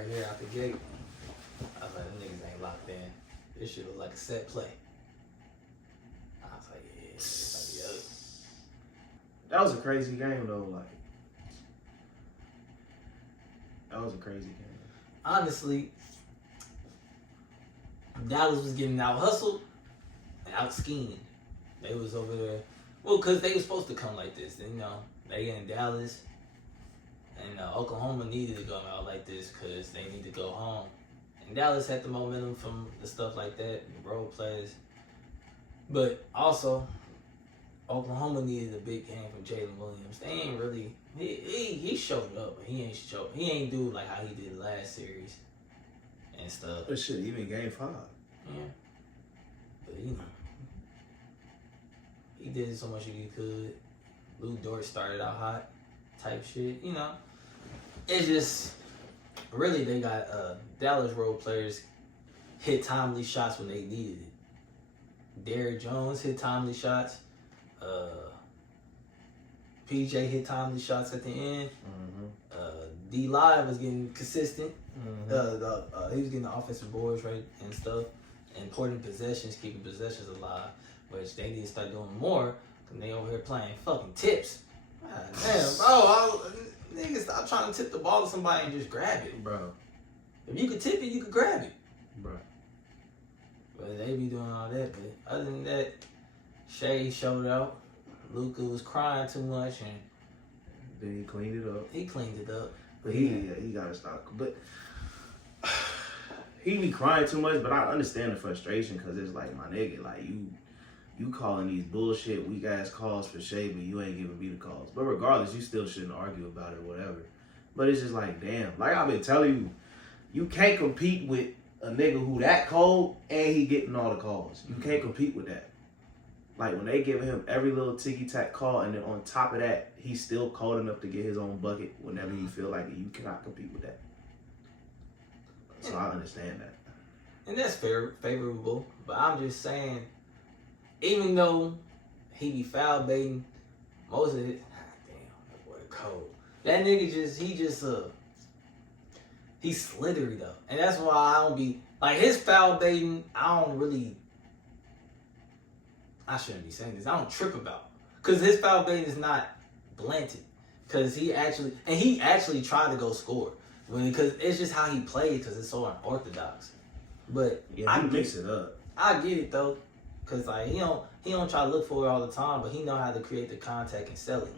right here out the gate. I was like, them niggas ain't locked in. This shit look like a set play. I was like, yeah. It's like, That was a crazy game though. Like, that was a crazy game. honestly, Dallas was getting out hustled and out schemed. They was over there. Well, because they was supposed to come like this. You know, they in Dallas. And Oklahoma needed to go out like this because they need to go home. And Dallas had the momentum from the stuff like that, the road plays. But also, Oklahoma needed a big game from Jalen Williams. They ain't really. He showed up, but he ain't do like how he did last series and stuff. But shit, even game 5. Yeah. But you know, he did so much as he could. Lou Dort started out hot, type shit. You know, it's just really they got Dallas role players hit timely shots when they needed it. Derrick Jones hit timely shots. PJ hit timely shots at the end. D Live was getting consistent. He was getting the offensive boards right and stuff. Important possessions, keeping possessions alive, which they need to start doing more because they over here playing fucking tips. God damn, bro. Niggas stop trying to tip the ball to somebody and just grab it. Bro. If you could tip it, you could grab it. Bro. But they be doing all that. But other than that, Shea showed out. Luka was crying too much and then he cleaned it up. He cleaned it up. But he gotta stop. But he be crying too much, but I understand the frustration because it's like, my nigga, like you calling these bullshit weak ass calls for Shea, but you ain't giving me the calls. But regardless, you still shouldn't argue about it or whatever. But it's just like, damn. Like I've been telling you, you can't compete with a nigga who that cold and he getting all the calls. You can't compete with that. Like when they give him every little ticky-tack call and then on top of that, he's still cold enough to get his own bucket whenever he feel like it. You cannot compete with that. So I understand that. And that's favorable. But I'm just saying, even though he be foul baiting, most of it, damn, that boy cold. That nigga he's slithery though. And that's why I don't be, like his foul baiting, I shouldn't be saying this, I don't trip about. Because his foul baiting is not blanted. Because he actually tried to go score. Because it's just how he played, because it's so unorthodox. But yeah, I mix it up. I get it though. Because like he don't try to look for it all the time, but he know how to create the contact and sell it.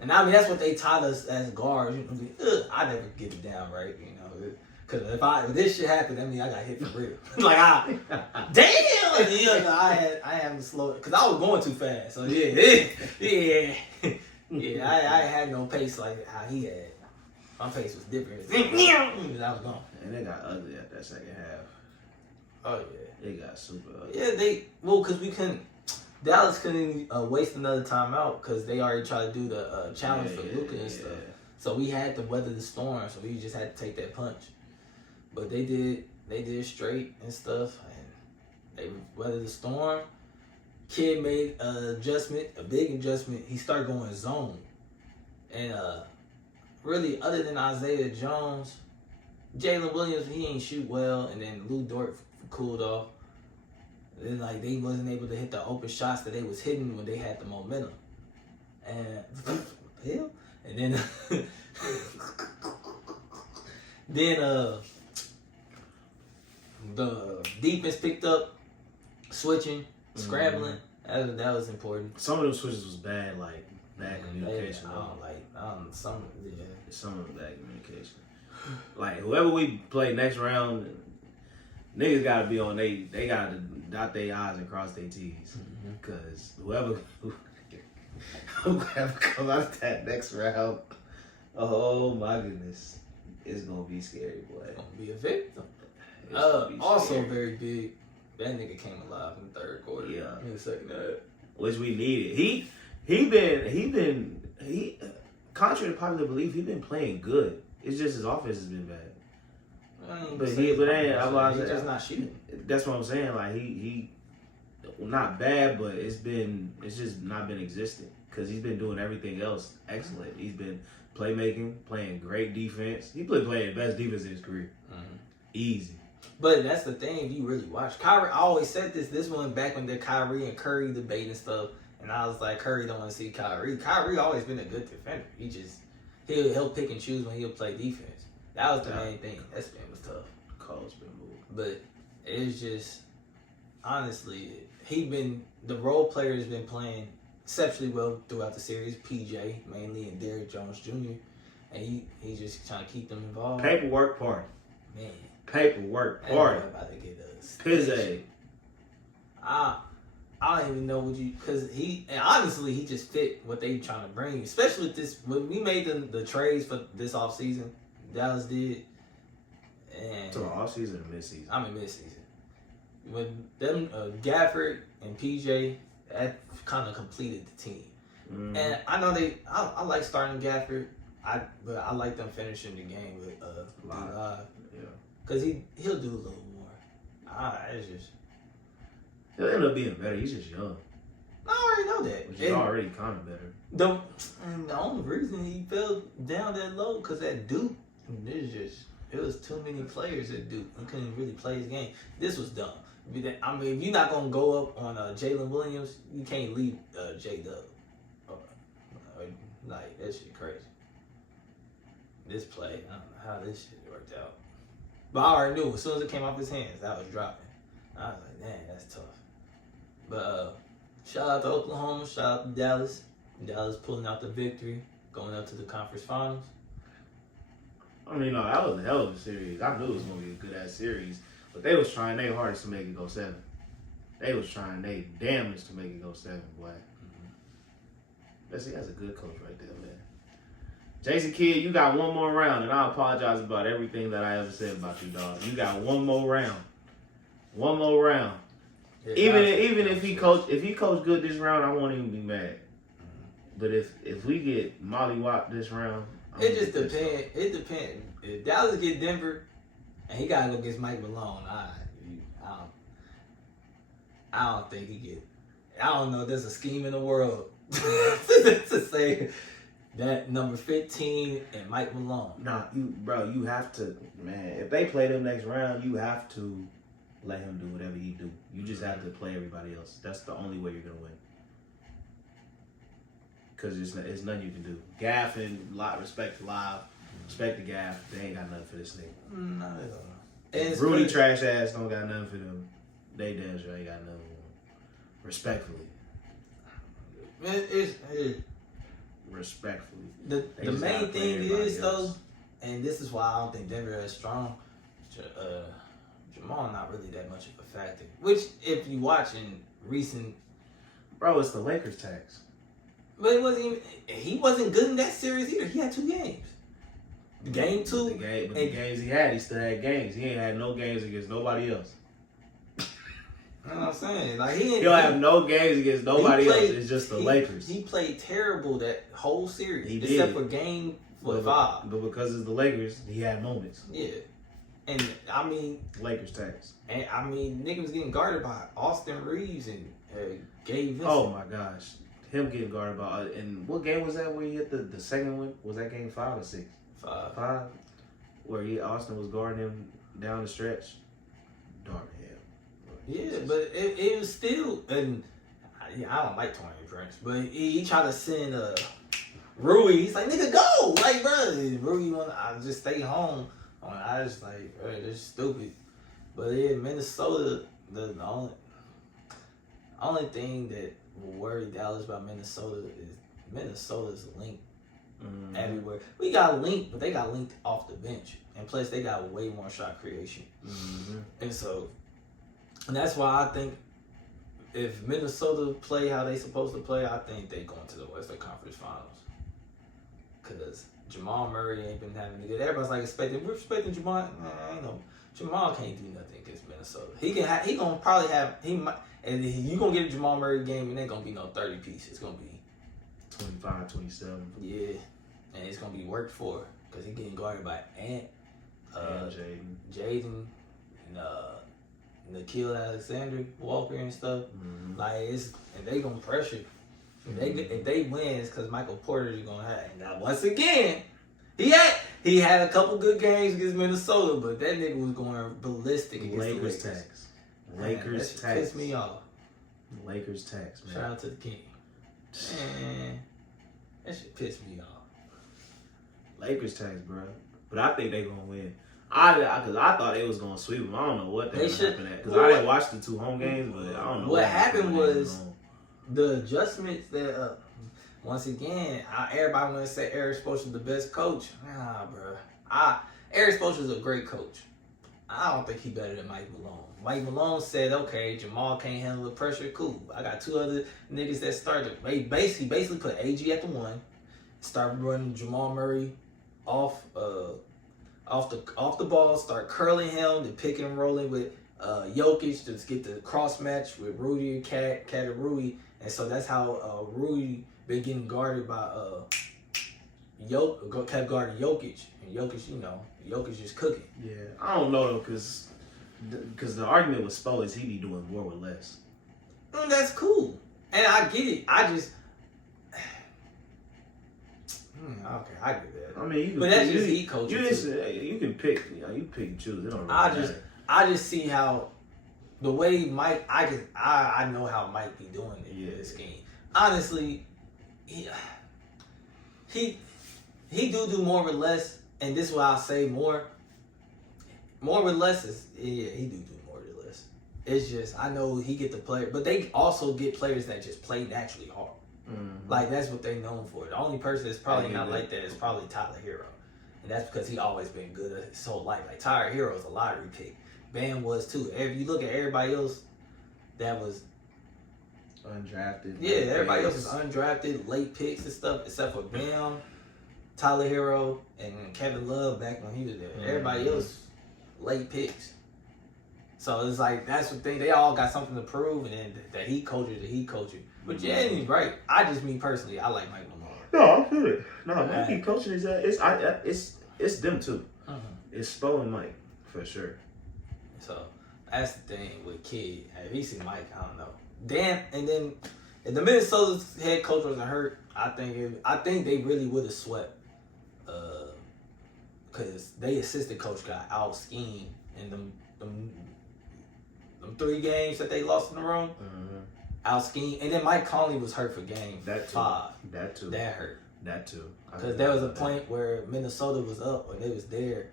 And I mean, that's what they taught us as guards. You know, I never get it down right, you know. Because if this shit happened, that means I got hit for real. Like, damn! And, you know, I had to slow it. Because I was going too fast. So, yeah. I had no pace like how he had. My pace was different. I was gone. And they got ugly at that second half. Oh, yeah. They got super ugly. Yeah, because we couldn't. Dallas couldn't waste another timeout because they already tried to do the challenge for Luka and stuff. So we had to weather the storm. So we just had to take that punch. But they did straight and stuff, and they weathered the storm. Kid made a big adjustment. He started going zone, and really, other than Isaiah Jones, Jalen Williams, he ain't shoot well, and then Lou Dort cooled off. Then like they wasn't able to hit the open shots that they was hitting when they had the momentum, and then the defense picked up, switching, scrambling. That was important. Some of those switches was bad, like bad communication. Some of them bad communication. Like whoever we play next round, niggas gotta be on they gotta dot their I's and cross their T's. Cause whoever comes out of that next round, oh my goodness, it's gonna be scary, boy. It's gonna be a victim. Also very big. That nigga came alive in the third quarter. Yeah. In the second half. Which we needed. He contrary to popular belief, he been playing good. It's just his offense has been bad. He's just not shooting. That's what I'm saying. Like he not bad, but it's just not been existent because he's been doing everything else excellent. He's been playmaking, playing great defense. He playing the best defense in his career. Easy. But that's the thing, if you really watch. Kyrie, I always said this one back when the Kyrie and Curry debate and stuff, and I was like, Curry don't want to see Kyrie. Kyrie always been a good defender. He'll pick and choose when he'll play defense. That was the main thing. That spin was tough. Cole's been moved. But it's just, honestly, the role player has been playing exceptionally well throughout the series. PJ, mainly, and Derrick Jones Jr. And he's just trying to keep them involved. Paperwork party. Man. Paperwork party. About to get us. Pizza. I don't even know because honestly, he just fit what they trying to bring, especially with this, when we made the trades for this offseason, Dallas did. And so offseason or midseason? I mean midseason. When them Gafford and PJ, that kind of completed the team. Mm-hmm. And I know I like starting Gafford, but I like them finishing the game with Live. Yeah. Because he'll do a little more. It's just... He'll end up being better. He's just young. I already know that. Which is already kind of better. The only reason he fell down that low because that Duke, it was too many players at Duke. He couldn't really play his game. This was dumb. I mean, if you're not going to go up on Jalen Williams, you can't leave J-Dub. Like, that shit crazy. This play, I don't know how this shit worked out. But I already knew as soon as it came off his hands, that was dropping. I was like, man, that's tough. But shout out to Oklahoma, shout out to Dallas. Dallas pulling out the victory, going up to the conference finals. I mean, no, that was a hell of a series. I knew it was going to be a good-ass series. But they was trying their hardest to make it go 7. They was trying their damnedest to make it go 7, boy. That's a good coach right there, man. Jason Kidd, you got one more round, and I apologize about everything that I ever said about you, dog. You got one more round. One more round. Yeah, even if he coached good this round, I won't even be mad. But if we get mollywopped this round, it just depends. It depends. If Dallas get Denver, and he gotta go against Mike Malone, I don't think he get. I don't know. There's a scheme in the world to say that number 15 and Mike Malone. Nah, you have to, man. If they play them next round, you have to let him do whatever he do. You just have to play everybody else. That's the only way you're gonna win. Cause it's nothing you can do. Gaff and respect to Live, respect to Gaff. They ain't got nothing for this nigga. Not at all. Rudy trash ass don't got nothing for them. They damn sure ain't got nothing for them. Respectfully. Respectfully. The main thing is though, and this is why I don't think Denver is strong. Jamal not really that much of a factor. Which, if you watch in recent, bro, it's the Lakers tax. But he wasn't good in that series either. He had 2 games. Game 2. The games he had, he still had games. He ain't had no games against nobody else. You know what I'm saying? Like he don't have no games against nobody else. It's just the Lakers. He played terrible that whole series. He except did. For game 5. But because it's the Lakers, he had moments. Yeah. And I mean Lakers tax. And I mean nigga was getting guarded by Austin Reeves and Gabe Vincent. Oh my gosh. Him getting guarded by, and what game was that where he hit the second one? Was that game 5 or 6? 5. 5? Where Austin was guarding him down the stretch? Darn hell. Yeah, but it was still, and I don't like Tony Prince, but he tried to send Rui. He's like, nigga, go! Like, bro, Rui I just stay home. I just like, bro, this is stupid. But yeah, Minnesota, the only thing that will worry Dallas about Minnesota's linked everywhere. We got linked, but they got linked off the bench. And plus, they got way more shot creation. And so, and that's why I think if Minnesota play how they supposed to play, I think they going to the Western Conference Finals. Because Jamal Murray ain't been having a good. Everybody's like we're expecting Jamal. I ain't know. Jamal can't do nothing against Minnesota. He gonna probably have, and you gonna get a Jamal Murray game and it ain't gonna be no 30 piece. It's gonna be 25, 27. Yeah, and it's gonna be worked for because he's getting guarded by Ant, Jaden, and Nikhil Alexander Walker and stuff. Like and they gonna pressure. If they win, it's because Michael Porter is gonna have. And now once again, he had a couple good games against Minnesota, but that nigga was going ballistic against Lakers the Lakers. tax. Lakers that tax. pissed me off. Lakers tax, man. Shout out to the king. Man, that shit pissed me off. Lakers tax, bro. But I think they gonna win. Because I thought they was gonna sweep them. I don't know what they happened at. Because I didn't watch the 2 home games, but I don't know what happened was the adjustments that. Once again, everybody want to say Eric Spoelstra's the best coach. Nah, bro. Eric Spoelstra's a great coach. I don't think he better than Mike Malone. Mike Malone said, okay, Jamal can't handle the pressure. Cool. I got 2 other niggas that started. They basically put AG at the 1. Started running Jamal Murray off the ball. Start curling him. Then pick and rolling with Jokic to get the cross match with Rudy and Cat and Rui. And so that's how Rui been getting guarded by kept guarding Jokic, and Jokic just cooking. Yeah, I don't know though, because the argument with Spo is he be doing more with less. And that's cool, and I get it. I just okay, I get that. I mean, but that's just heat coaching. You can pick, you pick and choose. It don't really matter. I just see how the way Mike. I know how Mike be doing it in this game. Honestly. He do more with less, and this is why I say more with less is he do more with less. It's just I know he get the player, but they also get players that just play naturally hard. Like that's what they known for. The only person that's probably not like that is probably Tyler Hero, and that's because he always been good his whole life. Like Tyler Hero's a lottery pick. Bam was too. If you look at everybody else that was undrafted. Yeah, everybody else is undrafted, late picks and stuff, except for Bam, Tyler Hero, and Kevin Love back when he was there. Everybody else, late picks. So it's like, that's the thing. They all got something to prove, and then the heat culture. But Jenny's right. Me personally, I like Mike Malone. No, I feel it. No, my heat coaching is it's them too. It's Spo and Mike, for sure. So that's the thing with Kid. If he see Mike, I don't know. Damn, and then if the Minnesota head coach wasn't hurt, I think they really would have swept. Because they assistant coach got out schemed in them 3 games that they lost in a row. Out schemed, and then Mike Conley was hurt for game 5. That too. That hurt. That too. Because there was a point where Minnesota was up or they was there,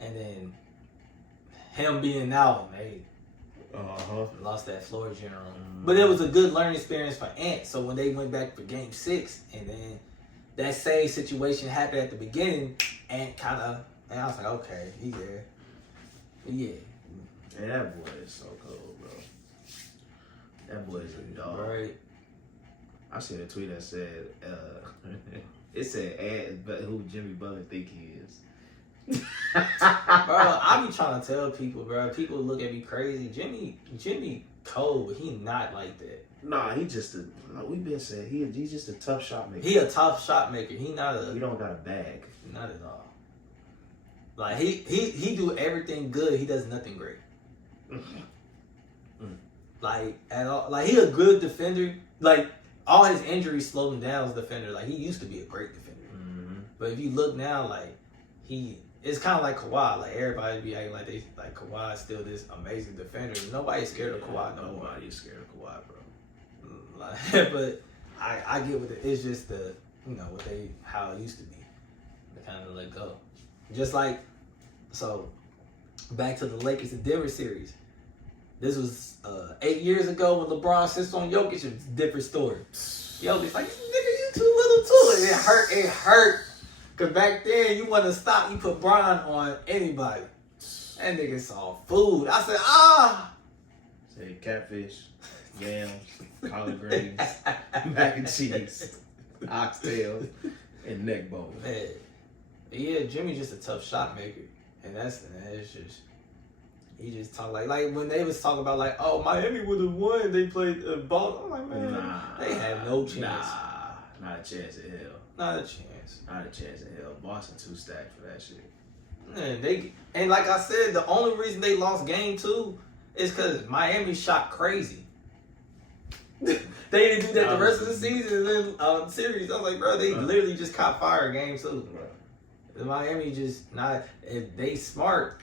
and then him being out, they lost that floor general. But it was a good learning experience for Ant. So when they went back for game 6, and then that same situation happened at the beginning, Ant and I was like, okay, he's there. Yeah. And that boy is so cold, bro. That boy is a dog. Right. I seen a tweet that said, it said, ask who Jimmy Butler think he is. Bro, I be trying to tell people, bro. People look at me crazy. Jimmy cold, but he not like that. Nah, he just we've been saying he's just a tough shot maker. He a tough shot maker. He don't got a bag. Not at all. Like he do everything good. He does nothing great. Like at all. Like he a good defender. Like all his injuries slowed him down as a defender. Like he used to be a great defender. But if you look now, like it's kind of like Kawhi. Like everybody be acting like Kawhi is still this amazing defender. Nobody's scared of Kawhi. Nobody's scared of Kawhi, bro. Like, but I get what it's just how it used to be. They kind of let go. Just like so. Back to the Lakers and Denver series. This was 8 years ago when LeBron sits on Jokic. It's a different story. Jokic's like, nigga, you too little too. It hurt. Because back then, you want to stop, you put Bron on anybody. That nigga saw food. I said, Say catfish, yams, collard greens, mac and cheese, oxtail, and neck bone. Man. Yeah, Jimmy's just a tough shot maker. And it's just, he just talk like when they was talking about like, oh, Miami would have won. They played ball. I'm like, man, they had no chance. Nah, not a chance in hell. Not a chance. Not a chance in hell. Boston too stacked for that shit. Man, and like I said, the only reason they lost game 2 It's because Miami shot crazy. They didn't do that the rest of the season and then series. I was like, bro, they literally just caught fire game 2. Miami just not. If they smart,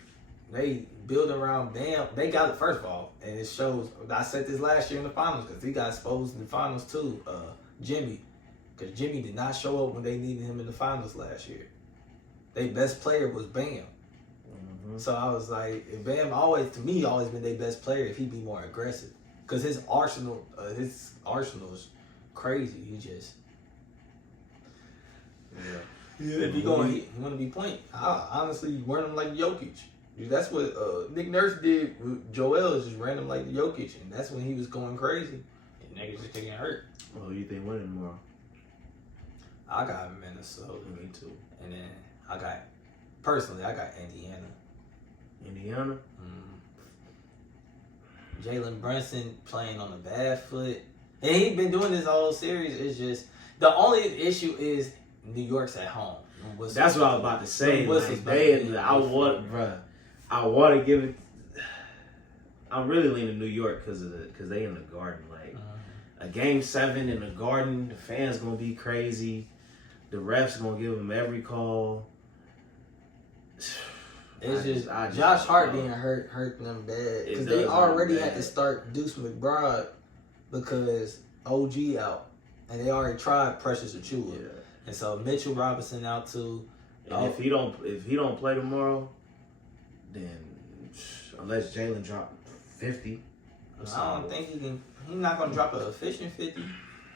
they build around Bam. They got it first of all, and it shows. I said this last year in the finals because he got exposed in the finals too. Jimmy, because Jimmy did not show up when they needed him in the finals last year. Their best player was Bam. Mm-hmm. So I was like, if Bam always been their best player if he'd be more aggressive. Because his arsenal is crazy. He just if you want to be point, I honestly run him like Jokic. That's what Nick Nurse did with Joel, just ran him like Jokic, and that's when he was going crazy. And niggas just getting hurt. Well, who you think winning tomorrow? I got Minnesota. Me too. And then I got Indiana. Indiana? Jalen Brunson playing on a bad foot. And he's been doing this whole series. It's just, the only issue is New York's at home. That's what I was about to say. Like, I want to give it. I'm really leaning New York because they in the Garden. Like a Game 7 in the Garden, the fans gonna be crazy. The refs gonna give them every call. It's Josh Hart being hurt them bad because they already had to start Deuce McBride because OG out, and they already tried Precious Achiuwa. Yeah. And so Mitchell Robinson out too. And if he don't play tomorrow, then unless Jalen drop 50, I don't think he can. He's not gonna drop an efficient 50.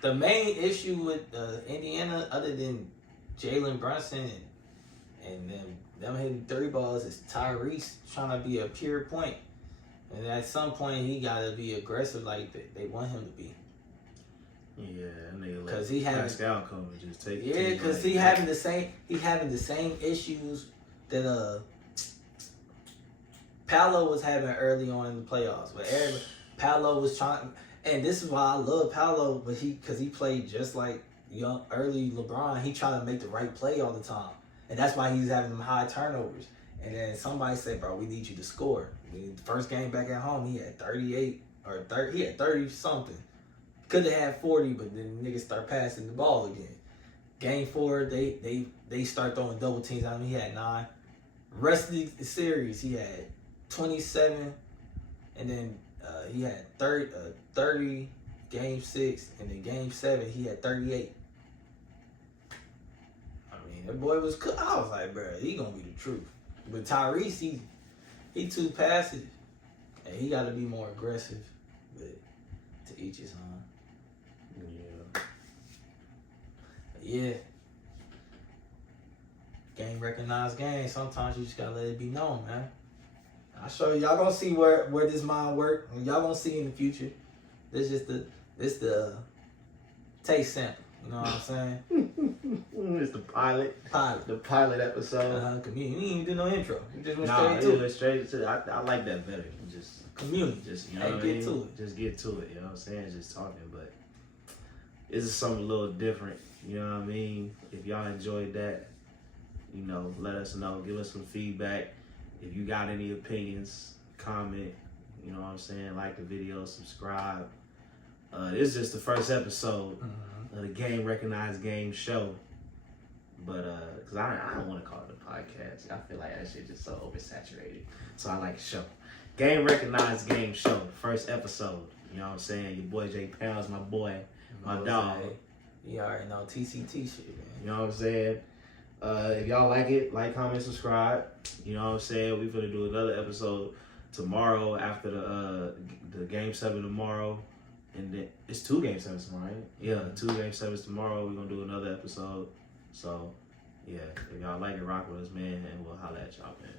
The main issue with Indiana, other than Jalen Brunson and them hitting 3 balls, is Tyrese trying to be a pure point. And at some point, he gotta be aggressive like they want him to be. Yeah, nigga. Because he having Pascal come and just take. Yeah, because he having the same issues that Paolo was having early on in the playoffs. But Paolo was trying, and this is why I love Paolo, but because he played just like early LeBron. He tried to make the right play all the time, and that's why he's having them high turnovers. And then somebody said, "Bro, we need you to score." First game back at home, he had 38 or 30. He had 30 something. Could have had 40, but then niggas start passing the ball again. Game 4, they start throwing double teams on him. He had 9. Rest of the series, he had 27, and then he had 30 Game 6, and then Game 7 he had 38. I mean, that boy was cool. I was like, bro, he gonna be the truth. But Tyrese, he too passive, and he got to be more aggressive. But to each his own. Yeah. Game recognized game. Sometimes you just gotta let it be known, man. I'll show you. Y'all gonna see where this mind work. Y'all gonna see in the future. This the taste sample. You know what I'm saying? It's the pilot. The pilot episode. Community. You didn't even do no intro. You just went straight to it. I like that better. Just community. Just you know what I mean? To it. Just get to it. You know what I'm saying? Just talking, but this is something a little different. You know what I mean? If y'all enjoyed that, you know, let us know. Give us some feedback. If you got any opinions, comment. You know what I'm saying? Like the video, subscribe. This is just the first episode of the Game Recognized Game show. But, because I don't want to call it a podcast. I feel like that shit just so oversaturated. So I like show. Game Recognized Game show. First episode. You know what I'm saying? Your boy J Pounds, my boy, my dog. You already know TCT shit, man. You know what I'm saying? If y'all like it, like, comment, subscribe. You know what I'm saying? We're going to do another episode tomorrow after the Game 7 tomorrow. And then it's 2 Game 7s tomorrow, right? Yeah, 2 Game 7s tomorrow. We're going to do another episode. So, yeah, if y'all like it, rock with us, man, and we'll holler at y'all, man.